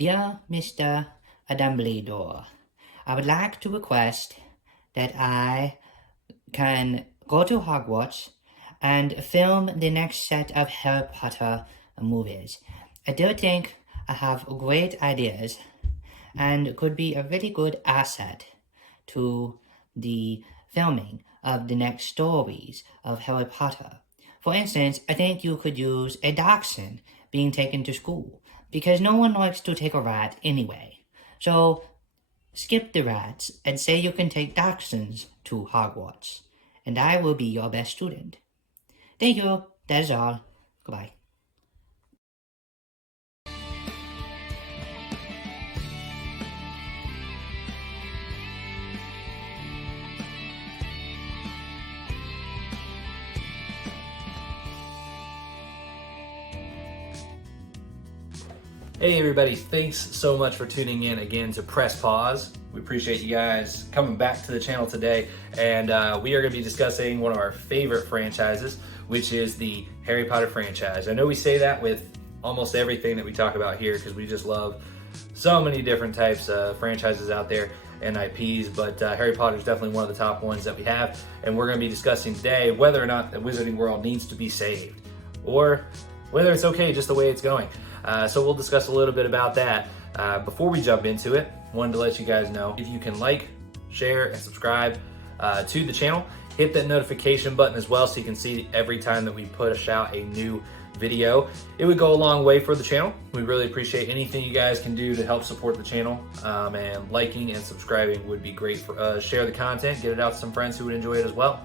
Dear Mr. Dumbledore, I would like to request that I can go to Hogwarts and film the next set of Harry Potter movies. I do think I have great ideas and could be a really good asset to the filming of the next stories of Harry Potter. For instance, I think you could use a dachshund being taken to school, because no one likes to take a rat anyway. So skip the rats and say you can take dachshunds to Hogwarts, and I will be your best student. Thank you, that is all. Goodbye. Hey everybody, thanks so much for tuning in again to Press Pause. We appreciate you guys coming back to the channel today, and we are going to be discussing one of our favorite franchises, which is the Harry Potter franchise. I know we say that with almost everything that we talk about here because we just love so many different types of franchises out there and IPs, but Harry Potter is definitely one of the top ones that we have, and we're going to be discussing today whether or not the Wizarding World needs to be saved, or whether it's okay just the way it's going. So we'll discuss a little bit about that. Before we jump into it, wanted to let you guys know if you can like, share, and subscribe to the channel. Hit that notification button as well so you can see every time that we push out a new video. It would go a long way for the channel. We really appreciate anything you guys can do to help support the channel, and liking and subscribing would be great for us. Share the content, get it out to some friends who would enjoy it as well.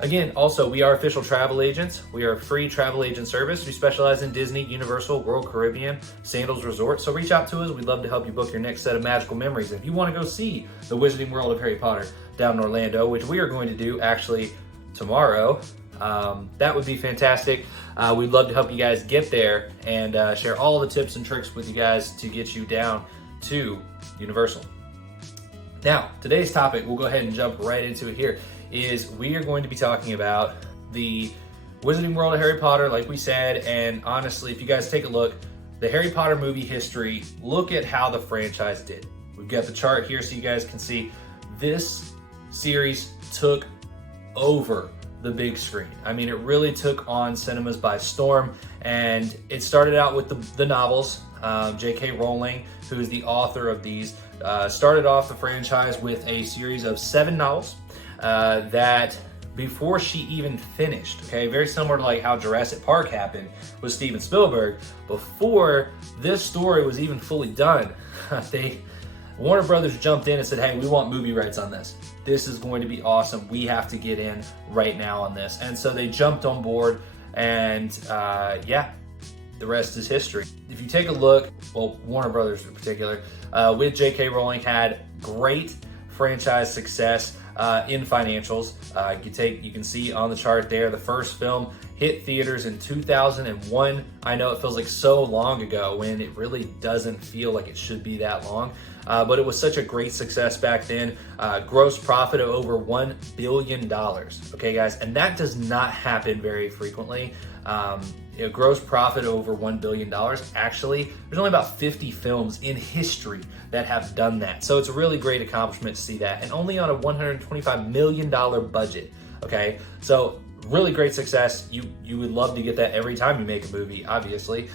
Again, also, we are official travel agents. We are a free travel agent service. We specialize in Disney, Universal, World Caribbean, Sandals Resort. So reach out to us. We'd love to help you book your next set of magical memories. If you want to go see the Wizarding World of Harry Potter down in Orlando, which we are going to do actually tomorrow, that would be fantastic. We'd love to help you guys get there and share all the tips and tricks with you guys to get you down to Universal. Now, today's topic, we'll go ahead and jump right into it here, is we are going to be talking about the Wizarding World of Harry Potter, like we said, and honestly, if you guys take a look, the Harry Potter movie history, look at how the franchise did. We've got the chart here so you guys can see this series took over the big screen. I mean, it really took on cinemas by storm, and it started out with the novels. JK Rowling, who is the author of these, started off the franchise with a series of 7 novels that before she even finished, okay, very similar to like how Jurassic Park happened with Steven Spielberg, before this story was even fully done, Warner Brothers jumped in and said, hey, we want movie rights on this. This is going to be awesome. We have to get in right now on this. And so they jumped on board, and yeah, the rest is history. If you take a look, well, Warner Brothers in particular, with JK Rowling had great franchise success in financials. You can see on the chart there, the first film hit theaters in 2001. I know it feels like so long ago when it really doesn't feel like it should be that long, but it was such a great success back then. Gross profit of over $1 billion, okay guys, and that does not happen very frequently. Gross profit over $1 billion. Actually, there's only about 50 films in history that have done that. So it's a really great accomplishment to see that, and only on a $125 million budget, okay? So really great success. You would love to get that every time you make a movie, obviously.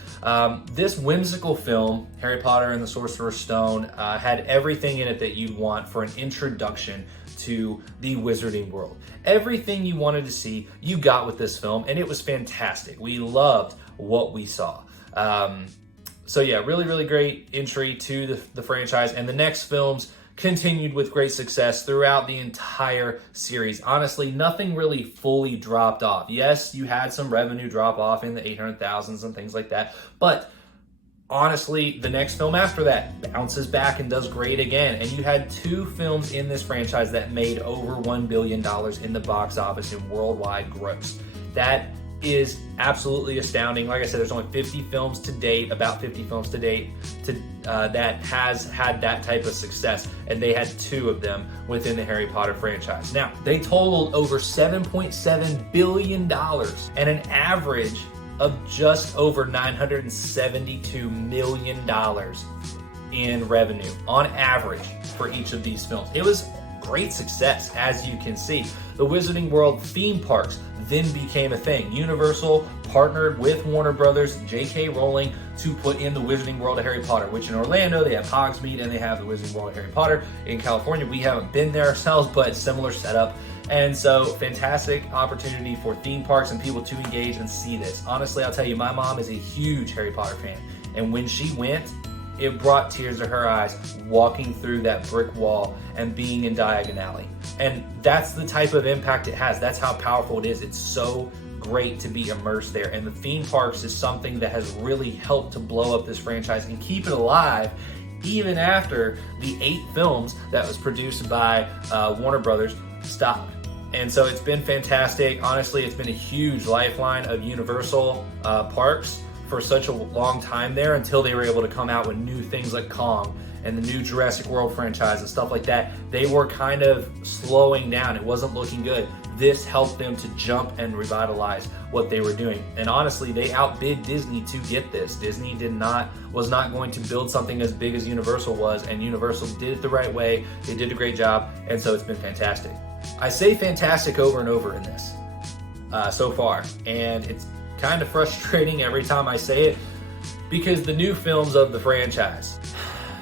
This whimsical film, Harry Potter and the Sorcerer's Stone, had everything in it that you'd want for an introduction to the Wizarding World. Everything you wanted to see, you got with this film, and it was fantastic. We loved what we saw. So yeah, really, really great entry to the franchise, and the next films continued with great success throughout the entire series. Honestly, nothing really fully dropped off. Yes, you had some revenue drop off in the 800,000s and things like that, but honestly, the next film after that bounces back and does great again. And you had 2 films in this franchise that made over $1 billion in the box office in worldwide gross. That is absolutely astounding. Like I said, there's only 50 films to date, about 50 films to date, that has had that type of success, and they had 2 of them within the Harry Potter franchise. Now, they totaled over $7.7 billion and an average of just over $972 million in revenue on average for each of these films. It was great success, as you can see. The Wizarding World theme parks then became a thing. Universal partnered with Warner Brothers, JK Rowling, to put in the Wizarding World of Harry Potter, which in Orlando, they have Hogsmeade and they have the Wizarding World of Harry Potter. In California, we haven't been there ourselves, but similar setup. And so, fantastic opportunity for theme parks and people to engage and see this. Honestly, I'll tell you, my mom is a huge Harry Potter fan. And when she went, it brought tears to her eyes walking through that brick wall and being in Diagon Alley. And that's the type of impact it has. That's how powerful it is. It's so great to be immersed there. And the theme parks is something that has really helped to blow up this franchise and keep it alive even after the 8 films that was produced by Warner Brothers stopped. And so it's been fantastic. Honestly, it's been a huge lifeline of Universal parks for such a long time there, until they were able to come out with new things like Kong and the new Jurassic World franchise and stuff like that. They were kind of slowing down. It wasn't looking good. This helped them to jump and revitalize what they were doing. And honestly, they outbid Disney to get this. Disney was not going to build something as big as Universal was, and Universal did it the right way. They did a great job, and so it's been fantastic. I say fantastic over and over in this so far, and it's kind of frustrating every time I say it, because the new films of the franchise,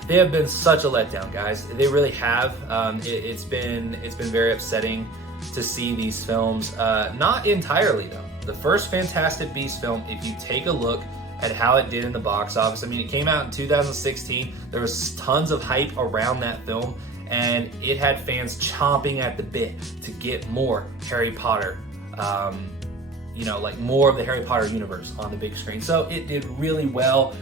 they have been such a letdown, guys. They really have. It's been very upsetting to see these films. Not entirely though. The first Fantastic Beasts film, if you take a look at how it did in the box office, I mean, it came out in 2016. There was tons of hype around that film, and it had fans chomping at the bit to get more Harry Potter. Like more of the Harry Potter universe on the big screen. So it did really well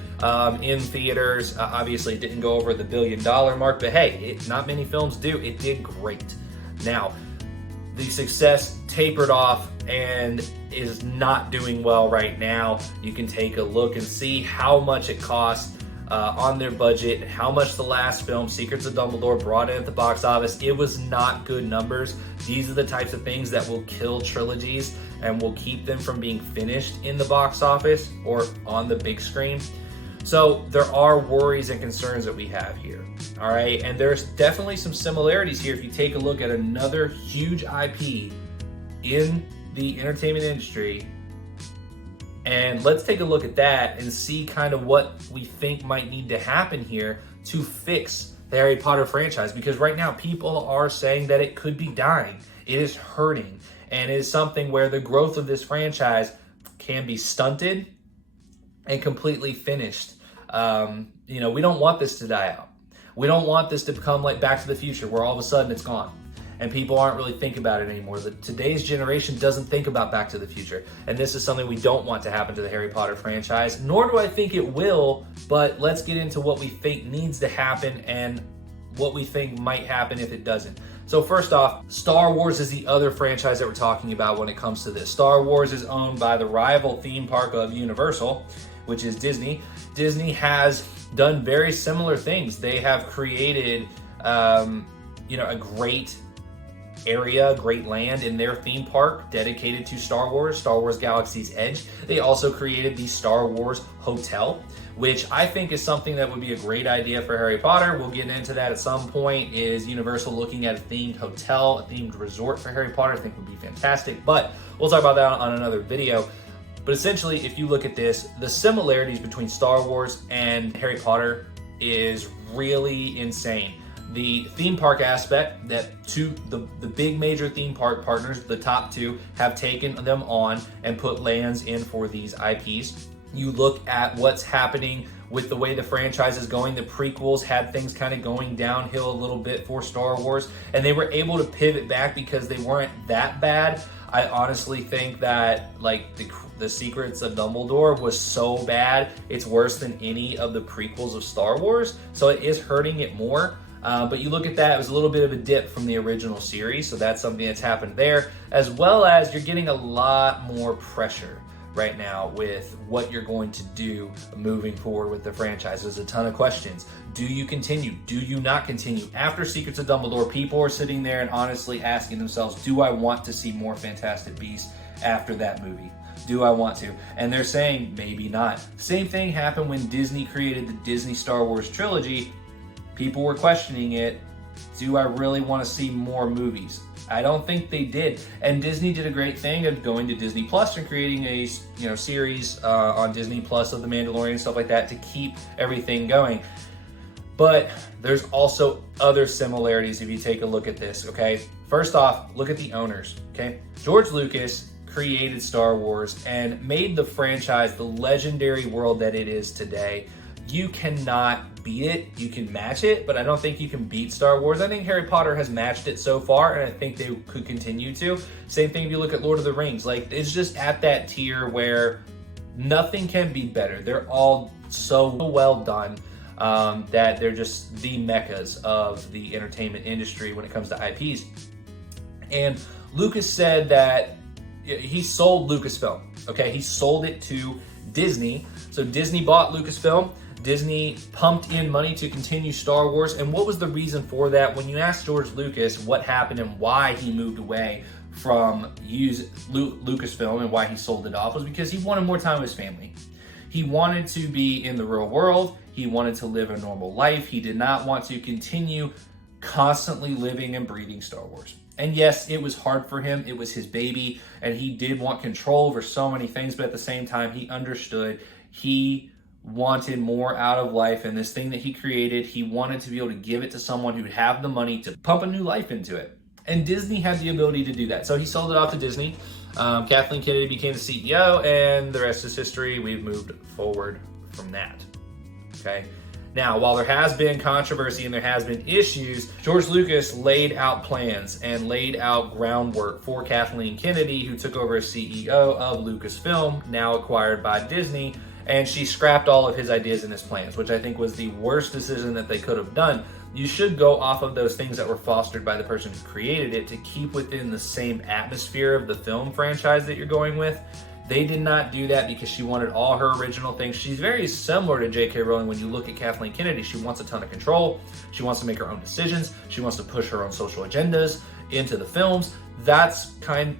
in theaters. Obviously, it didn't go over the $1 billion mark, but hey, not many films do. It did great. Now, the success tapered off and is not doing well right now. You can take a look and see how much it cost on their budget, how much the last film, Secrets of Dumbledore, brought in at the box office. It was not good numbers. These are the types of things that will kill trilogies and will keep them from being finished in the box office or on the big screen. So there are worries and concerns that we have here. All right, and there's definitely some similarities here if you take a look at another huge IP in the entertainment industry. And let's take a look at that and see kind of what we think might need to happen here to fix the Harry Potter franchise. Because right now, people are saying that it could be dying. It is hurting. And it is something where the growth of this franchise can be stunted and completely finished. We don't want this to die out. We don't want this to become like Back to the Future, where all of a sudden it's gone and people aren't really thinking about it anymore. Today's generation doesn't think about Back to the Future, and this is something we don't want to happen to the Harry Potter franchise, nor do I think it will, but let's get into what we think needs to happen and what we think might happen if it doesn't. So first off, Star Wars is the other franchise that we're talking about when it comes to this. Star Wars is owned by the rival theme park of Universal, which is Disney. Disney has done very similar things. They have created, a great area, great land in their theme park dedicated to Star Wars Galaxy's Edge. They also created the Star Wars Hotel, which I think is something that would be a great idea for Harry Potter. We'll get into that at some point. Is Universal looking at a themed hotel, a themed resort for Harry Potter? I think would be fantastic, but we'll talk about that on another video. But essentially, if you look at this, the similarities between Star Wars and Harry Potter is really insane. The theme park aspect, that the big major theme park partners, the top two, have taken them on and put lands in for these IPs. You look at what's happening with the way the franchise is going. The prequels had things kind of going downhill a little bit for Star Wars, and they were able to pivot back because they weren't that bad. I honestly think that the Secrets of Dumbledore was so bad, it's worse than any of the prequels of Star Wars, so it is hurting it more. But you look at that, it was a little bit of a dip from the original series, so that's something that's happened there, as well as you're getting a lot more pressure right now with what you're going to do moving forward with the franchise. There's a ton of questions. Do you continue? Do you not continue? After Secrets of Dumbledore, people are sitting there and honestly asking themselves, do I want to see more Fantastic Beasts after that movie? Do I want to? And they're saying maybe not. Same thing happened when Disney created the Disney Star Wars trilogy. People were questioning it. Do I really want to see more movies? I don't think they did. And Disney did a great thing of going to Disney Plus and creating a series on Disney Plus of The Mandalorian and stuff like that to keep everything going. But there's also other similarities if you take a look at this, okay? First off, look at the owners, okay? George Lucas created Star Wars and made the franchise the legendary world that it is today. You cannot beat it, you can match it, but I don't think you can beat Star Wars. I think Harry Potter has matched it so far, and I think they could continue to. Same thing if you look at Lord of the Rings. Like, it's just at that tier where nothing can be better. They're all so well done that they're just the meccas of the entertainment industry when it comes to IPs. And Lucas said that he sold Lucasfilm, okay? He sold it to Disney. So Disney bought Lucasfilm. Disney pumped in money to continue Star Wars. And what was the reason for that? When you ask George Lucas what happened and why he moved away from Lucasfilm and why he sold it off, was because he wanted more time with his family. He wanted to be in the real world. He wanted to live a normal life. He did not want to continue constantly living and breathing Star Wars. And yes, it was hard for him. It was his baby, and he did want control over so many things, but at the same time, he understood he wanted more out of life, and this thing that he created, he wanted to be able to give it to someone who would have the money to pump a new life into it. And Disney had the ability to do that. So he sold it off to Disney. Kathleen Kennedy became the CEO, and the rest is history. We've moved forward from that. Okay. Now, while there has been controversy and there has been issues, George Lucas laid out plans and laid out groundwork for Kathleen Kennedy, who took over as CEO of Lucasfilm, now acquired by Disney, and she scrapped all of his ideas and his plans, which I think was the worst decision that they could have done. You should go off of those things that were fostered by the person who created it to keep within the same atmosphere of the film franchise that you're going with. They did not do that because she wanted all her original things. She's very similar to JK Rowling when you look at Kathleen Kennedy. She wants a ton of control. She wants to make her own decisions. She wants to push her own social agendas into the films.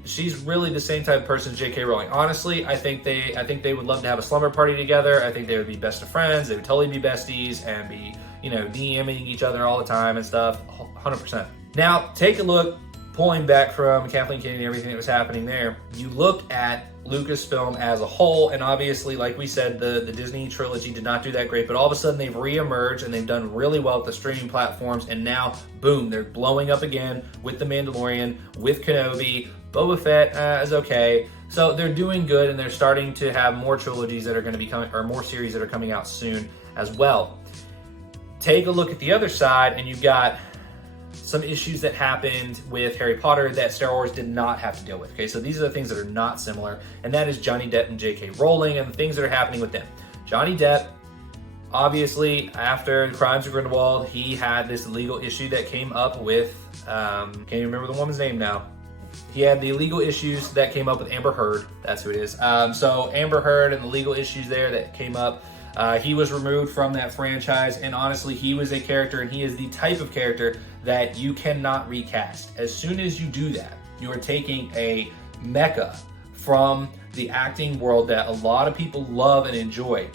She's really the same type of person as JK Rowling. Honestly, I think they would love to have a slumber party together. I think they would be best of friends. They would totally be besties and be, DMing each other all the time and stuff. 100%. Now, take a look, pulling back from Kathleen Kennedy and everything that was happening there. You look at Lucasfilm as a whole, and obviously, like we said, the Disney trilogy did not do that great, but all of a sudden they've re-emerged and they've done really well with the streaming platforms, and now, boom, they're blowing up again with The Mandalorian, with Kenobi. Boba Fett is okay. So they're doing good, and they're starting to have more trilogies that are going to be coming, or more series that are coming out soon as well. Take a look at the other side, and you've got some issues that happened with Harry Potter that Star Wars did not have to deal with. Okay, so these are the things that are not similar, and that is Johnny Depp and JK Rowling and the things that are happening with them. Johnny Depp, obviously, after the Crimes of Grindelwald, he had this legal issue that came up with, can't even remember the woman's name now. He had the legal issues that came up with Amber Heard. That's who it is. So Amber Heard and the legal issues there that came up. He was removed from that franchise, and honestly, he was a character, and he is the type of character that you cannot recast. As soon as you do that, you are taking a mecca from the acting world that a lot of people love and enjoy.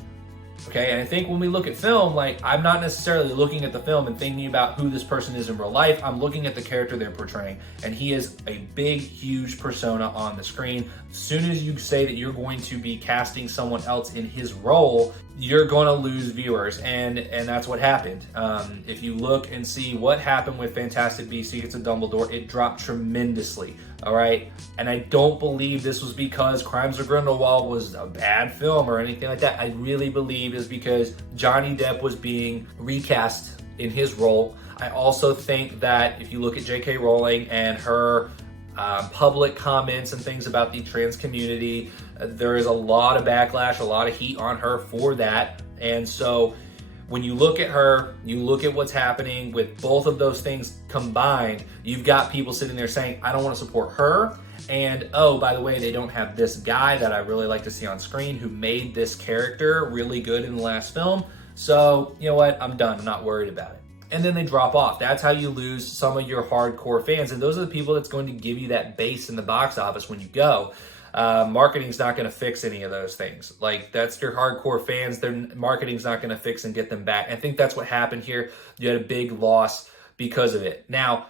Okay, and I think when we look at film, like, I'm not necessarily looking at the film and thinking about who this person is in real life. I'm looking at the character they're portraying, and he is a big, huge persona on the screen. As soon as you say that you're going to be casting someone else in his role, you're going to lose viewers, and that's what happened. If you look and see what happened with Fantastic Beasts: Secrets of Dumbledore, it dropped tremendously. All right, and I don't believe this was because Crimes of Grindelwald was a bad film or anything like that. I really believe it's because Johnny Depp was being recast in his role. I also think that if you look at JK Rowling and her public comments and things about the trans community, there is a lot of backlash, a lot of heat on her for that. And so when you look at her, you look at what's happening with both of those things combined, you've got people sitting there saying, I don't want to support her. And, oh, by the way, they don't have this guy that I really like to see on screen who made this character really good in the last film. So, you know what? I'm done. I'm not worried about it. And then they drop off. That's how you lose some of your hardcore fans. And those are the people that's going to give you that base in the box office when you go. Marketing's not going to fix any of those things. Like, that's your hardcore fans. Their marketing's not going to fix and get them back. I think that's what happened here. You had a big loss because of it. Now,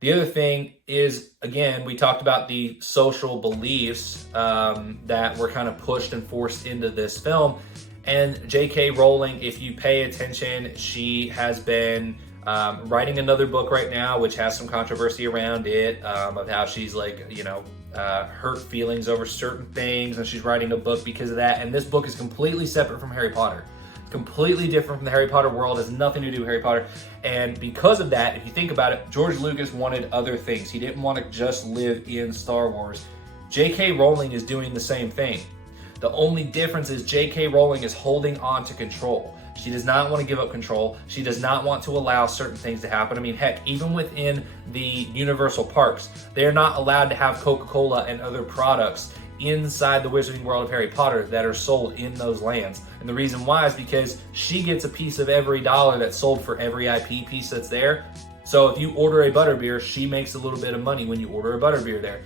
the other thing is, again, we talked about the social beliefs that were kind of pushed and forced into this film. And JK Rowling, if you pay attention, she has been writing another book right now, which has some controversy around it, of how she's like, hurt feelings over certain things, and she's writing a book because of that. And this book is completely separate from Harry Potter. Completely different from the Harry Potter world, has nothing to do with Harry Potter. And because of that, if you think about it, George Lucas wanted other things. He didn't want to just live in Star Wars. JK Rowling is doing the same thing. The only difference is JK Rowling is holding on to control. She does not want to give up control. She does not want to allow certain things to happen. I mean, heck, even within the Universal parks, they're not allowed to have Coca-Cola and other products inside the Wizarding World of Harry Potter that are sold in those lands. And the reason why is because she gets a piece of every dollar that's sold for every IP piece that's there. So if you order a butterbeer, she makes a little bit of money when you order a butterbeer there.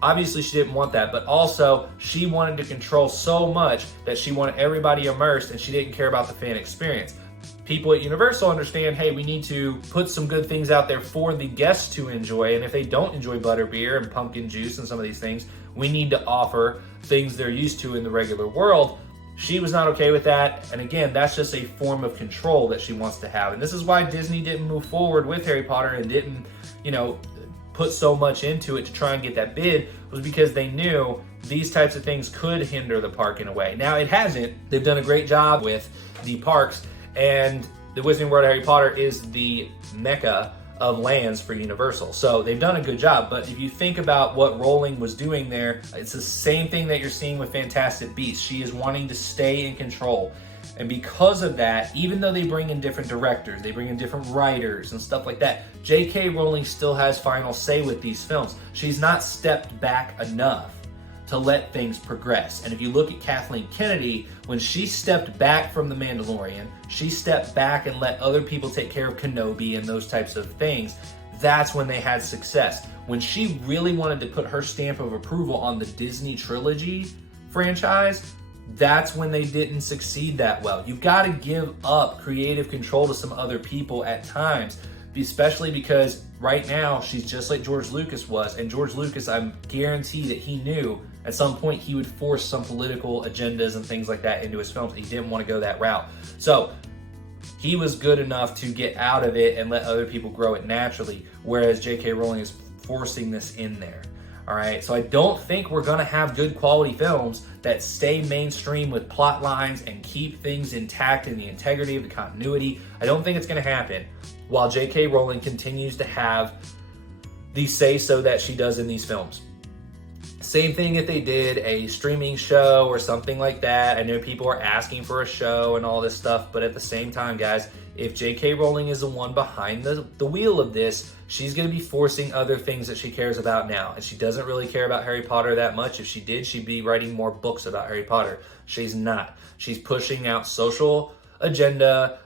Obviously, she didn't want that, but also she wanted to control so much that she wanted everybody immersed, and she didn't care about the fan experience. People at Universal understand, hey, we need to put some good things out there for the guests to enjoy, and if they don't enjoy butterbeer and pumpkin juice and some of these things, we need to offer things they're used to in the regular world. She was not okay with that, and again, that's just a form of control that she wants to have. And this is why Disney didn't move forward with Harry Potter and didn't, put so much into it to try and get that bid, was because they knew these types of things could hinder the park in a way. Now, it hasn't. They've done a great job with the parks, and the Wizarding World of Harry Potter is the mecca of lands for Universal. So they've done a good job, but if you think about what Rowling was doing there, it's the same thing that you're seeing with Fantastic Beasts. She is wanting to stay in control. And because of that, even though they bring in different directors, they bring in different writers and stuff like that, JK Rowling still has final say with these films. She's not stepped back enough to let things progress. And if you look at Kathleen Kennedy, when she stepped back from The Mandalorian, she stepped back and let other people take care of Kenobi and those types of things. That's when they had success. When she really wanted to put her stamp of approval on the Disney trilogy franchise, that's when they didn't succeed that well. You've got to give up creative control to some other people at times, especially because right now she's just like George Lucas was. And George Lucas, I'm guaranteed that he knew at some point he would force some political agendas and things like that into his films. He didn't want to go that route. So he was good enough to get out of it and let other people grow it naturally, whereas JK Rowling is forcing this in there. All right, so I don't think we're gonna have good quality films that stay mainstream with plot lines and keep things intact in the integrity of the continuity. I don't think it's gonna happen while JK Rowling continues to have the say-so that she does in these films. Same thing if they did a streaming show or something like that. I know people are asking for a show and all this stuff, but at the same time, guys, if JK Rowling is the one behind the wheel of this, she's going to be forcing other things that she cares about now. And she doesn't really care about Harry Potter that much. If she did, she'd be writing more books about Harry Potter. She's not. She's pushing out social agenda,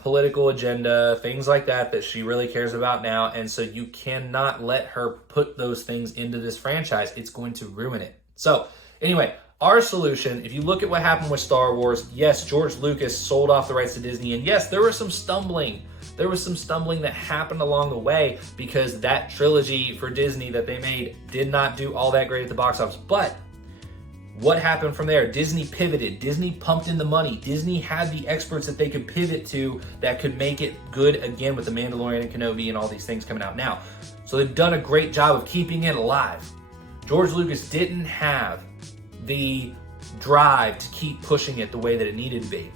political agenda, things like that she really cares about now. And so you cannot let her put those things into this franchise. It's going to ruin it. So anyway, our solution, if you look at what happened with Star Wars, yes, George Lucas sold off the rights to Disney, and yes, there was some stumbling. There was some stumbling that happened along the way because that trilogy for Disney that they made did not do all that great at the box office. But what happened from there? Disney pivoted. Disney pumped in the money. Disney had the experts that they could pivot to that could make it good again with The Mandalorian and Kenobi and all these things coming out now. So they've done a great job of keeping it alive. George Lucas didn't have the drive to keep pushing it the way that it needed to be.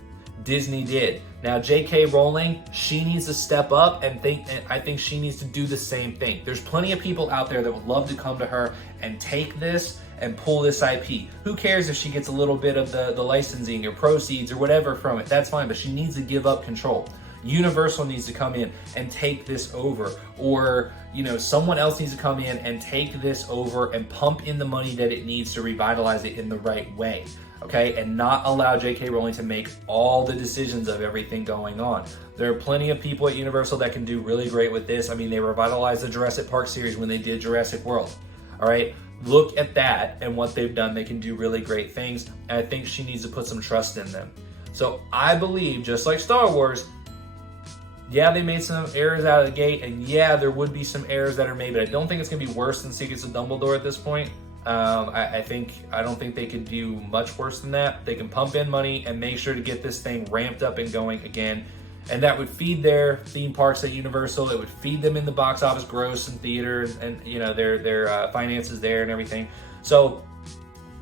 Disney did. Now JK Rowling, she needs to step up and I think she needs to do the same thing. There's plenty of people out there that would love to come to her and take this and pull this IP. Who cares if she gets a little bit of the licensing or proceeds or whatever from it? That's fine, but she needs to give up control. Universal needs to come in and take this over, or someone else needs to come in and take this over and pump in the money that it needs to revitalize it in the right way, okay? And not allow JK Rowling to make all the decisions of everything going on. There are plenty of people at Universal that can do really great with this. I mean, they revitalized the Jurassic Park series when they did Jurassic World, all right? look at that and what they've done. They can do really great things. And I think she needs to put some trust in them. So I believe, just like Star Wars, yeah, they made some errors out of the gate, and yeah, there would be some errors that are made, but I don't think it's going to be worse than Secrets of Dumbledore at this point. I don't think they could do much worse than that. They can pump in money and make sure to get this thing ramped up and going again, and that would feed their theme parks at Universal. It would feed them in the box office gross and theater, and you know their finances there and everything. So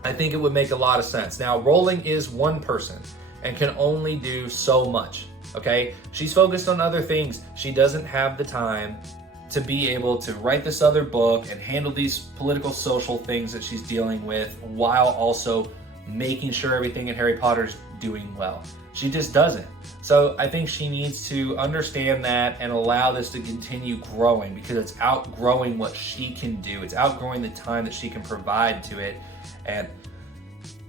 I think it would make a lot of sense. Now, Rowling is one person and can only do so much. Okay, she's focused on other things. She doesn't have the time to be able to write this other book and handle these political, social things that she's dealing with while also making sure everything in Harry Potter's doing well. She just doesn't. So I think she needs to understand that and allow this to continue growing, because it's outgrowing what she can do. It's outgrowing the time that she can provide to it. And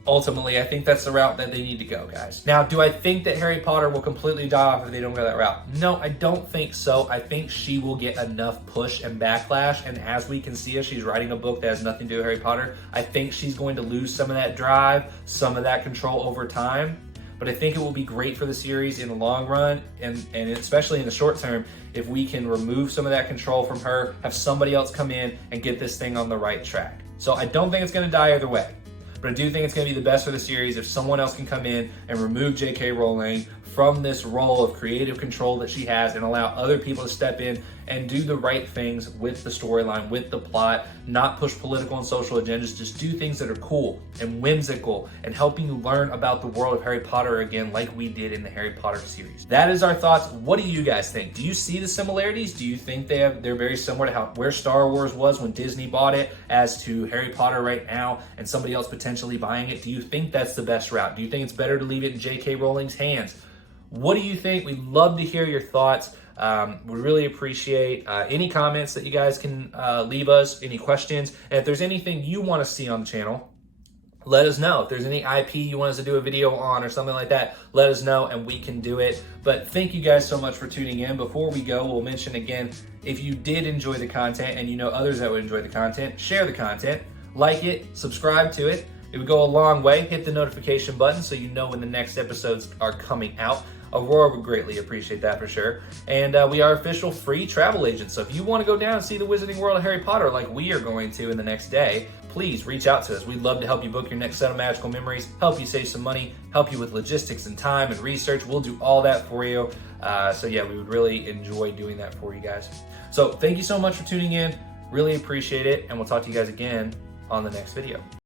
ultimately, I think that's the route that they need to go, guys. Now, do I think that Harry Potter will completely die off if they don't go that route? No, I don't think so. I think she will get enough push and backlash, and as we can see, as she's writing a book that has nothing to do with Harry Potter, I think she's going to lose some of that drive, some of that control over time. But I think it will be great for the series in the long run, and especially in the short term, if we can remove some of that control from her, have somebody else come in and get this thing on the right track. So I don't think it's going to die either way. But I do think it's going to be the best for the series if someone else can come in and remove JK Rowling from this role of creative control that she has and allow other people to step in and do the right things with the storyline, with the plot, not push political and social agendas, just do things that are cool and whimsical and helping you learn about the world of Harry Potter again, like we did in the Harry Potter series. That is our thoughts. What do you guys think? Do you see the similarities? Do you think they're very similar to where Star Wars was when Disney bought it as to Harry Potter right now and somebody else potentially buying it? Do you think that's the best route? Do you think it's better to leave it in JK Rowling's hands? What do you think? We'd love to hear your thoughts. We really appreciate any comments that you guys can leave us, any questions. And if there's anything you want to see on the channel, let us know. If there's any IP you want us to do a video on or something like that, let us know and we can do it. But thank you guys so much for tuning in. Before we go, we'll mention again, if you did enjoy the content and you know others that would enjoy the content, share the content, like it, subscribe to it. It would go a long way. Hit the notification button so you know when the next episodes are coming out. Aurora would greatly appreciate that for sure. And we are official free travel agents. So if you want to go down and see the Wizarding World of Harry Potter like we are going to in the next day, please reach out to us. We'd love to help you book your next set of magical memories, help you save some money, help you with logistics and time and research. We'll do all that for you. So yeah, we would really enjoy doing that for you guys. So thank you so much for tuning in. Really appreciate it. And we'll talk to you guys again on the next video.